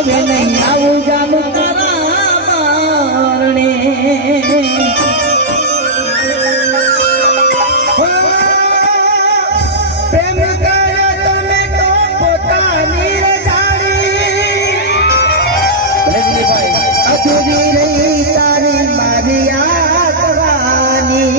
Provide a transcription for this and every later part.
હવે નહીં આવું જાનું તારા બારણે પ્રેમ કર્યો તમે તો પોતાની રજાડી અધૂરી રહી તારી મારી આ કહાની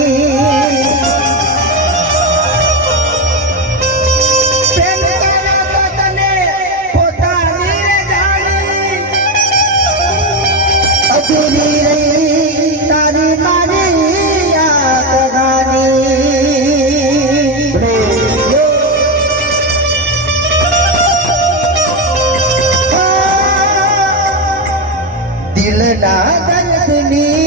અધૂરી રહી તારી મારી આ કહાની દિલના દર્દની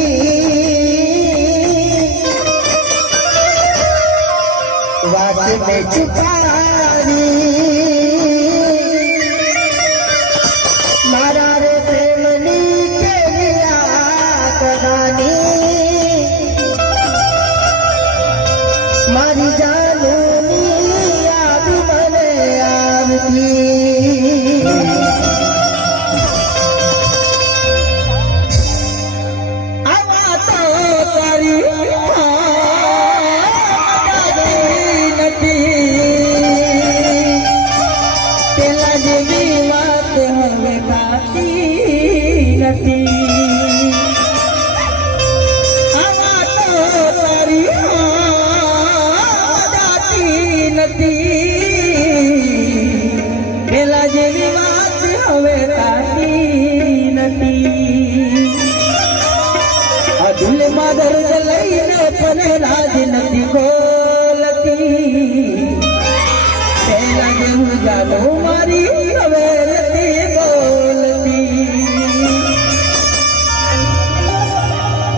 વાત મેં છુપાવી મારા રે પ્રેમની મારી જાનોની યાદ મને આવતી આવા તો તારી નથી પેલા જેવી વાત હવે થતી નથી પેલા જેવી વાત હવે થતી નથી આ દિલમાં દર્દ લઈને પણ રાજ નથી બોલતી પેલા જેવું જાનો મારી હવે નથી બોલતી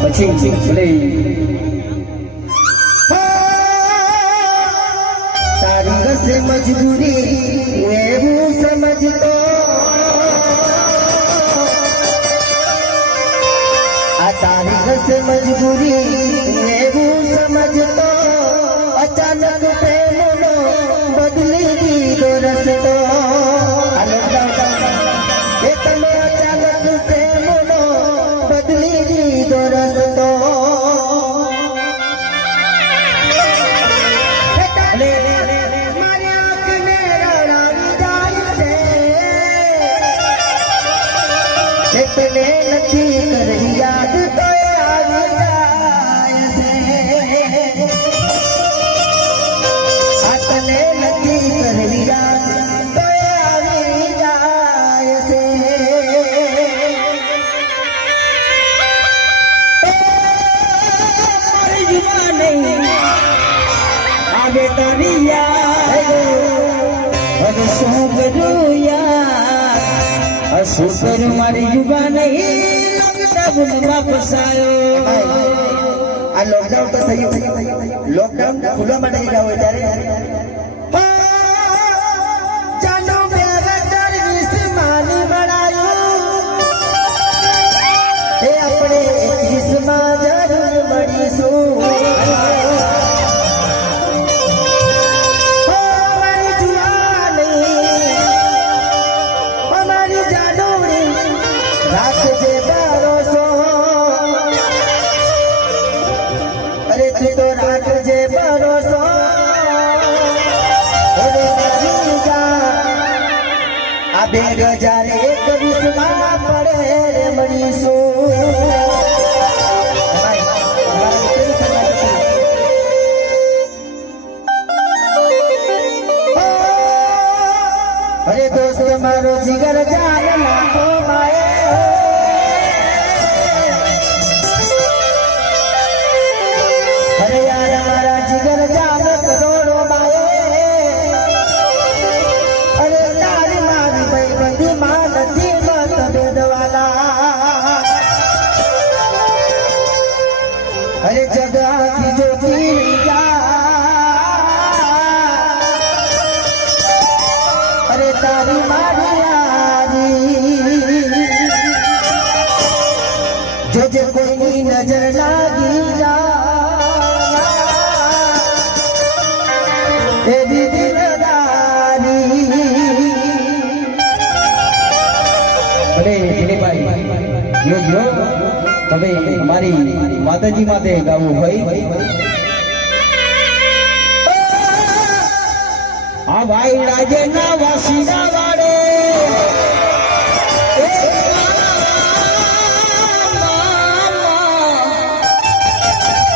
પછી से मजबूरी वो समझतो आ तारीख से मजबूरी वो समझतो अचानक प्रेमनो बदली दीदो रस्तो ए तमे अचानक प्रेमनो बदली दीदो रस्तो तने નથી કરી યાદ તો આવી જાય છે આ તને નથી કરી યાદ તો આવી જાય છે મારી જુબાની આવે તારી યાદ હવે શું કરું યાર સુપર મારી જુબાન લોકડાઉન વાપસ આવ્યો આ લોકડાઉન તો થયું લોકડાઉન ખુલવા માટે ગયા હોય ત્યારે જાનો 2020 માની બનાયું એ આપણે 21 માં જરૂર મળીશું આ 2021 માં પડે મળીશું અરે દોસ્ત મારો જીગર જાન લાખો માએ અરે યાર મારા જીગર જાન કરોડો માએ અરે તારી મારી ભાઈ માં નથી મતભેદ વાલા અરે જગાથી જોતી અરે તારી મારી યારી જોજે કોઈની નજર લાગી એવી દિલદારી જો જો તમે મારી માતાજી માટે ગાવું ભાઈ આ ભાઈ રાજના વાસીના વાડે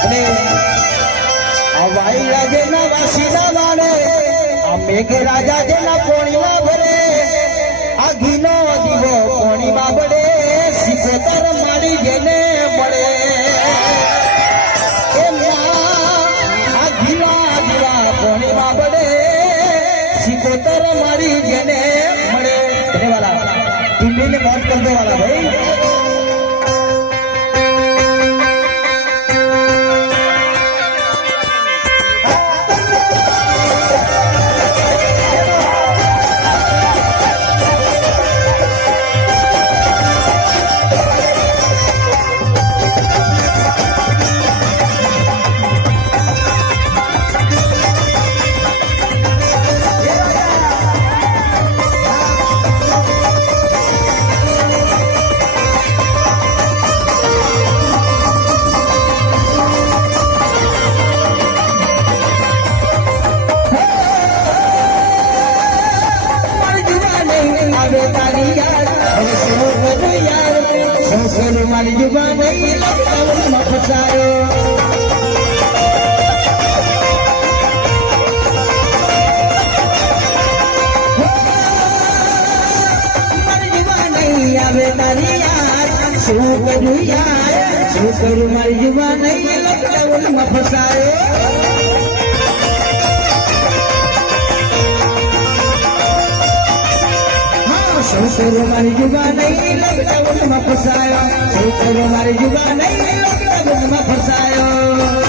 અને આ ભાઈ રાજના વાસીના વાડે આ મેઘ રાજા જેના પોણીમાં ભરે આ ઘીનો દીવો પોણીમાં ભરે સિકોતર મારી જેને મળે આ ઘીના દીવા પોણીમાં ભરે सिकोतर मारी जेने मड़े कहने वाला टिंडी ने मौज करने वाला भाई मारी जुबान नहीं लगता फसायो मारी जुबान नहीं आवे तारी यार शू करूं मारी जुबान नहीं लगता फसायो करो मारी जुबान नहीं लगता फसायो करो मारी जुबान नहीं लगता फसायो